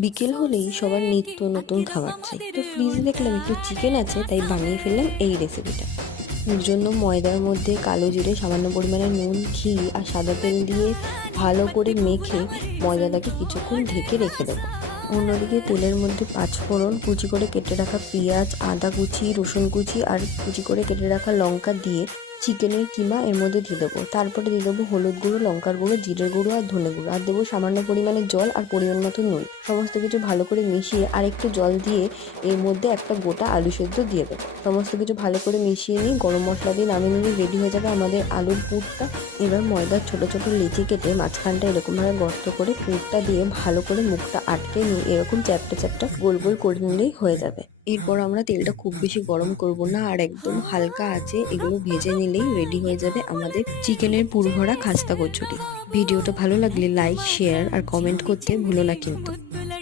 বিকেল হলেই সবার নিত্য নতুন খাবার চাই, তো ফ্রিজে দেখলাম একটু চিকেন আছে, তাই বানিয়ে ফেললাম এই রেসিপিটা। এর জন্য ময়দার মধ্যে কালো জিরে, সামান্য পরিমাণে নুন, ঘি আর সাদা তেল দিয়ে ভালো করে মেখে ময়দাটাকে কিছুক্ষণ ঢেকে রেখে দেবো। অন্যদিকে তেলের মধ্যে পাঁচফোড়ন, কুচি করে কেটে রাখা পেঁয়াজ, আদা কুচি, রসুন কুচি আর কুচি করে কেটে রাখা লঙ্কা দিয়ে চিকেনের কিমা এর মধ্যে দিয়ে দেবো। তারপরে দিয়ে দেবো হলুদ গুঁড়ো, লঙ্কার গুঁড়ো, জিরের গুঁড়ো আর ধনে গুঁড়ো, আর দেবো সামান্য পরিমাণে জল আর পরিমাণ মতো নুন। সমস্ত কিছু ভালো করে মিশিয়ে আর একটু জল দিয়ে এর মধ্যে একটা গোটা আলু সেদ্ধ দিয়ে দেবো। সমস্ত কিছু ভালো করে মিশিয়ে নিয়ে গরম মশলা দিয়ে নামিয়ে নিয়ে রেডি হয়ে যাবে আমাদের আলুর পুরটা। এবার ময়দার ছোট ছোট লেচি কেটে মাঝখানটা এরকমভাবে গর্ত করে পুরটা দিয়ে ভালো করে মুখটা আটকে নিয়ে এরকম চ্যাপটা চ্যাপটা গোল গোল করে নিলেই হয়ে যাবে। এরপর আমরা তেলটা খুব বেশি গরম করব না, আর একদম হালকা আছে এগুলো ভেজে নিলেই রেডি হয়ে যাবে আমাদের চিকেনের পুরভরা খাস্তা কচুরি। ভিডিওটা ভালো লাগলে লাইক, শেয়ার আর কমেন্ট করতে ভুলো না কিন্তু।